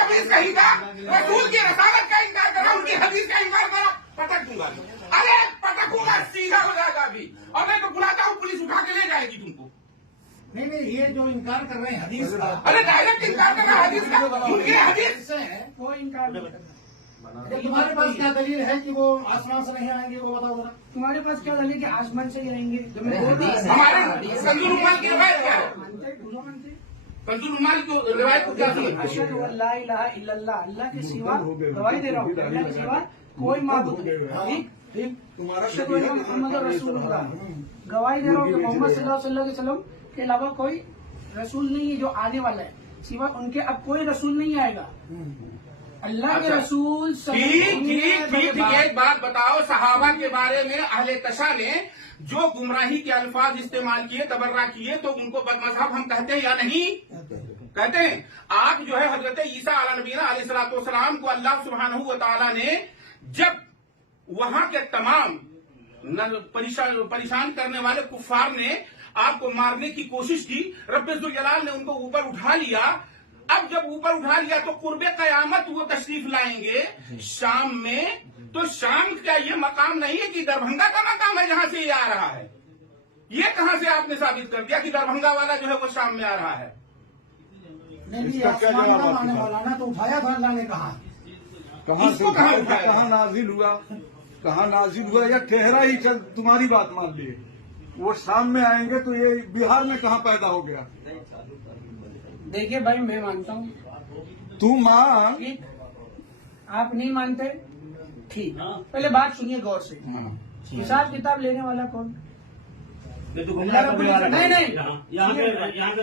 तबलीग का ही था, रसूल की रसालत का इनकार करा, उनकी हदीस का इनकार करा, पटक दूंगा। अरे पटकूंगा, सीधा हो जाएगा अभी। और मैं तो बुलाता हूँ, पुलिस उठा के ले जाएगी तुमको। नहीं, ये जो इनकार कर रहे हैं हदीस का, अरे डायरेक्ट इनकार कर रहा है हदीस का, उनकी हदीस से है वो इनकार नहीं करना। तुम्हारे पास क्या दलील है कि वो आसमान से नहीं आएंगे, वो बताओ जरा। तुम्हारे पास क्या दलील कि आसमान से गिरेंगे? जो मैं बोल रहा हूं। हमारे कंजुल उम्मल की रिवायत क्या है? मानते पूरा मानते कंजुल उम्मल की रिवायत को क्या समझते? अशहदु अल्ला इलाहा इल्लल्लाह, अल्लाह के सिवा गवाही दे रहा हूँ, अल्लाह के सिवा कोई माबूद नहीं। ठीक, तुम्हारा अशहदु अन्ना मुहम्मद रसूलुल्लाह, गवाही दे रहा हूँ कि मोहम्मद सल्लल्लाहु अलैहि वसल्लम के अलावा कोई रसूल नहीं है जो आने वाला है, सिवा उनके अब कोई रसूल नहीं आएगा। अल्लाह के रसूल ठीक। एक बात बताओ, सहाबा के बारे में अहले तशा ने जो गुमराही के अल्फाज इस्तेमाल किए, तबर्रा किए, तो उनको बदमज़हब हम कहते हैं या नहीं? कहते हैं। आप जो है हजरत ईसा अलैहिस्सलाम अलैहिस्सलाम को अल्लाह सुब्हानहू व तआला ने जब वहां के तमाम परेशान करने वाले कुफ्फार ने आपको मारने की कोशिश की, रब्बे ज़ुल जलाल ने उनको ऊपर उठा लिया। अब जब ऊपर उठा लिया तो कुर्बे कयामत वो तशरीफ लाएंगे शाम में। तो शाम का ये मकाम नहीं है कि दरभंगा का मकाम है जहां से ये आ रहा है। ये कहां से आपने साबित कर दिया कि दरभंगा वाला जो है वो शाम में आ रहा है? नहीं, आसमान का आने वाला ना, तो उठाया था अल्लाह ने कहा। कहाँ से कहाँ उठाया, उठाया? कहाँ नाजिल हुआ, कहाँ नाजिल हुआ, या ठहरा ही चल, तुम्हारी बात मान लिए वो शाम में आएंगे, तो ये बिहार में कहाँ पैदा हो गया? देखिए भाई, मैं मानता हूँ, तू मान। ठीक, आप नहीं मानते, ठीक। पहले बात सुनिए गौर से। हिसाब किताब लेने वाला कौन? अल्लाह रब्बुल इज्जत। नहीं,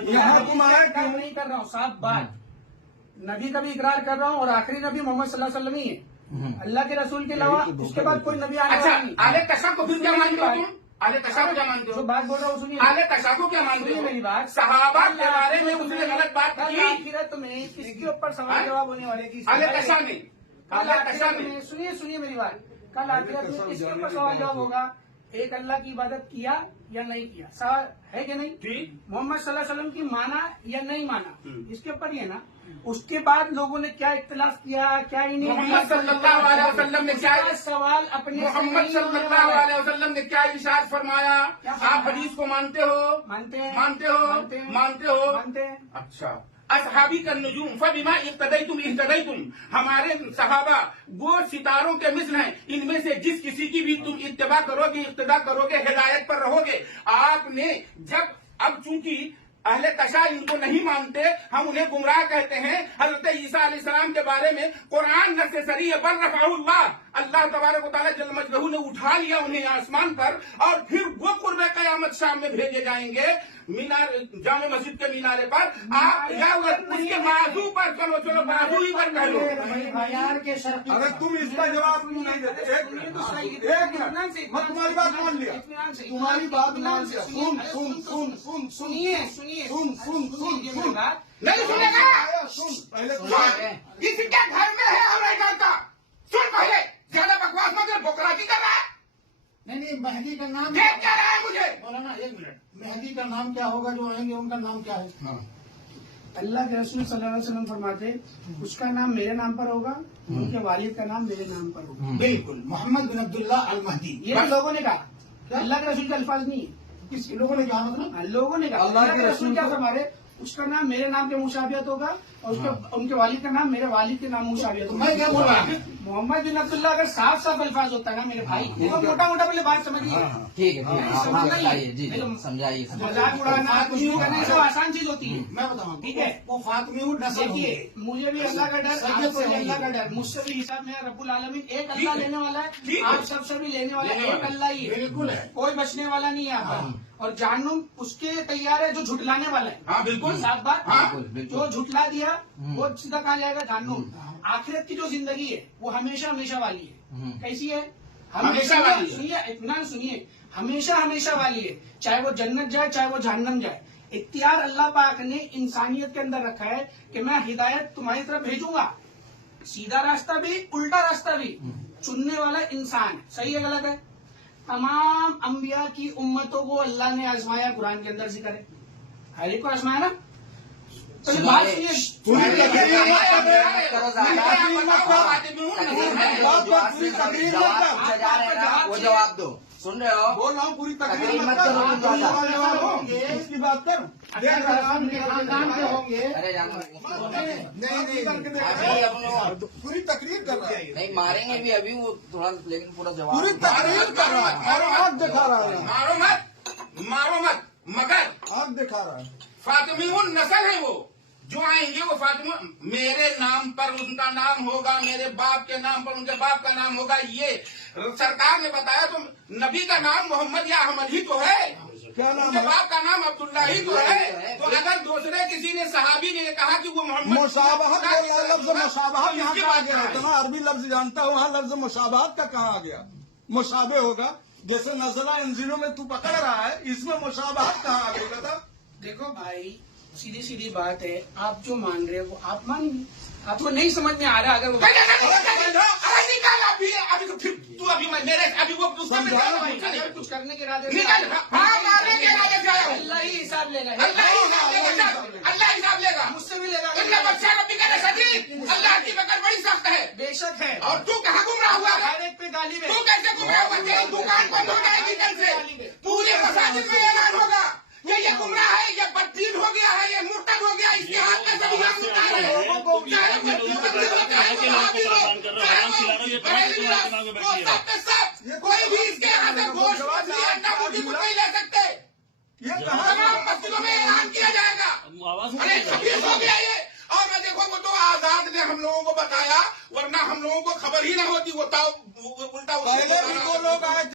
यहाँ तुम आए इकरार नहीं कर रहा हूँ, साफ बात। नबी का भी इकरार कर रहा हूँ और आखिरी नबी मोहम्मद सल्लल्लाहु अलैहि वसल्लम ही है। अल्लाह के रसूल के अलावा उसके बाद कोई नबी आने अच्छा, वाला नहीं। आले तशा को फिर क्या मानते हो तुम? आले तशा को क्या मानते जो हो? बात बोल रहा हूँ सुनिए। आले तशा को क्या मानते सुनिए हो? मेरी बात। सहाबा के बारे में उसने गलत बात कल की। आखिरत में किसके ऊपर सवाल जवाब होने वाले की? आले तशा ने, कल आले तशा आखिरत ने। में सुनिए मेरी बात। कल आखिरत में किसके ऊपर सवाल जवाब होगा? एक अल्लाह की इबादत किया या नहीं किया, सवाल है कि नहीं? ठीक। मोहम्मद सल्लल्लाहु अलैहि वसल्लम की माना या नहीं माना, इसके ऊपर ही है ना। उसके बाद लोगों ने क्या इख्तिलाफ किया, क्या ही नहीं। मोहम्मद सल्लल्लाहु अलैहि वसल्लम ने क्या सवाल अपने मोहम्मद सल्लल्लाहु अलैहि वसल्लम ने क्या इरशाद फरमाया? आप हदीस को मानते हो? मानते हैं, मानते हो? मानते हैं, मानते हो? मानते हैं। अच्छा, असहाबी का नजूम फबिमा इख्तदैतुम इह्तदैतुम, हमारे सहाबा वो सितारों के मिसल हैं, इनमें से जिस किसी की भी तुम इत्तबा करोगे, इख्तिदा करोगे, हिदायत पर रहोगे। आपने जब अब चूंकि अहले तशा इनको नहीं मानते, हम उन्हें गुमराह कहते हैं। हजरत ईसा अलैहिस्सलाम के बारे में कुरान नस्से सरी है, बल रफ़अहुल्लाह, अल्लाह तबारक व तआला जल मजदहू ने उठा लिया उन्हें आसमान पर, और फिर वो कुर्बे कयामत शाम में भेजे जाएंगे मीनार, जामे मस्जिद के मीनारे पर। आप या उसके बाजू पर, चलो बाजू ही पर कह लो। बाजार के शर्क़ी, अगर तुम इसका जवाब क्यों नहीं देते? एक मिनट, मैं तुम्हारी बात मान लिया, तुम्हारी बात मान लिया। सुनिए सुन नहीं सुनेगा? पहले किसी के घर में है और नहीं करता? सुन पहले, ज्यादा बकवास मत कर, बोकराजी कर रहा है। नहीं, मेहदी का नाम देख क्या रहा है मुझे? मौलाना, एक मिनट, मेहदी का नाम क्या होगा? जो आएंगे उनका नाम क्या है? अल्लाह के रसूल सल्लल्लाहु अलैहि वसल्लम फरमाते, उसका नाम मेरे नाम पर होगा, उनके वालिद का नाम मेरे नाम पर होगा। बिल्कुल, मोहम्मद बिन अब्दुल्ला अल महदी। ये तो लोगों ने कहा, अल्लाह के रसूल के अल्फाज नहीं है। किस लोगों ने कहा? मतलब लोगों ने कहा अल्लाह अल्लाह के के रसूल क्या रसूल फरमा रहे, उसका नाम मेरे नाम के मुशाबियत होगा और उनके वालिद का नाम मेरे वालिद के नाम मुशाबियत होगा। मैं क्या बोल रहा हूँ? मोहम्मद बिन अब्दुल्ला अगर साफ साफ अल्फाज होता है ना मेरे भाई, तो मोटा मोटा पहले बात समझिए। ठीक है, हाँ, समझाइए जी, समझाइए। मजाक उड़ाना, कुछ भी करना, सब आसान चीज होती है। मैं बताऊँ, ठीक है, वो फातिमी उड़ नस्ल देखिए, होंगे। मुझे भी अल्लाह का डर, सैयद आपको से भी अल्लाह का होंगे। डर, मुझसे भी हिसाब में रब्बुल आलमीन एक अल्लाह लेने वाला ठीक है, है। आप सबसे भी लेने वाला लेने है, एक वाला। अल्लाह ही है, बिल्कुल है। कोई बचने वाला नहीं है यहाँ पर। और जानूम उसके तैयार है जो झुटलाने वाला है। हाँ बिल्कुल। साफ बात। हाँ, बिल्कुल। जो झुटला दिया वो सीधा कहाँ जाएगा? जानूम। आखिरत की जो जिंदगी है वो हमेशा हमेशा वाली है। कैसी है? हमेशा वाली है। सुनिए, इत्मीनान सुनिए, हमेशा हमेशा वाली है। चाहे वो जन्नत जाए, चाहे वो जहन्नम जाए, इख्तियार अल्लाह पाक ने इंसानियत के अंदर रखा है कि मैं हिदायत तुम्हारी तरफ भेजूंगा। सीधा रास्ता भी, उल्टा रास्ता भी, चुनने वाला इंसान है। सही है गलत है? तमाम अंबिया की उम्मतों को अल्लाह ने आजमाया, कुरान के अंदर जिक्र है, हर एक को आजमाया ना। तो ये बात सुनिए, करो ज्यादा। वो जवाब दो, सुन रहे हो? बोल रहा हूँ पूरी तकलीफ तकलीफ मत मत करो, करो, तुम ज्यादा। जवाब दो। इसकी बात कर। खानदान के होंगे। अरे जानो नहीं अभी अपने पूरी तकरीर कर रहा है, नहीं मारेंगे भी अभी वो थोड़ा, लेकिन पूरा जवाब पूरी दो। तकरीर कर रहा है और आग दिखा रहा है, मारो मत, मगर आग दिखा रहा है। फातिमीउन नस्ल है वो, जो आएंगे वो फातिमा, मेरे नाम पर उनका नाम होगा, मेरे बाप के नाम पर उनके बाप का नाम होगा। ये सरकार ने बताया तो नबी का नाम मोहम्मद या अहमद ही तो है, क्या नाम उनके है? बाप का नाम अब्दुल्ला ही तो है। तो अगर दूसरे किसी ने सहाबी ने कहा कि वो मोहम्मद, मुशाबहत बोल रहा है, लफ्ज मुशाबहत यहाँ इसकी कहा बात गया है? है। तो मैं अरबी लफ्ज जानता हूँ, वहाँ लफ्ज मुशाबहत का कहाँ आ गया? मुशाबे होगा, जैसे नजला इन जिलों में तू पकड़ रहा है, इसमें मुशाबहत कहाँ आ गई? बता। देखो भाई, सीधी सीधी बात है, आप जो मान रहे हो वो आप मान, आपको नहीं समझ में आ रहा अगर वो अरे निकाल अभी तो फिर तू अभी मेरे अभी वो उसका मैं समझाओ नहीं, भाई। अगर कुछ करने के इरादे से निकाल, हाँ, मारने के इरादे से आया हूँ। अल्लाह ही हिसाब लेगा। अल्लाह हिसाब लेगा, अल्लाह हिसाब लेगा। मुझसे भी लेगा। अल्लाह बच्चा रब्बी का सदी, अल्लाह की पकड़ बड़ी सख्त है। बेशक है। और तू कहाँ गुमराह हुआ है? हर एक पे गाली तू कैसे गुमराह हुआ? तेरी दुकान बंद हो जाएगी कल से, पूरे मसाजिद में ऐलान होगा कि ये गुमराह है, ये बददीन हो गया है, ये मुर्तद हो गया, इसके हाथ में सब इमाम उतार है। चाहे वो सब पे सब, कोई भी इसके यहाँ से गोश्त मछली अंडा मुर्गी कुछ नहीं ले सकते। ये कहाँ तमाम मस्जिदों में ऐलान किया जाएगा। अरे 26 हो गया ये। और मैं देखो वो तो आजाद ने हम लोगों को बताया, वरना हम लोगों को खबर ही ना होती। वो उल्टा पहले भी 2 लोग आए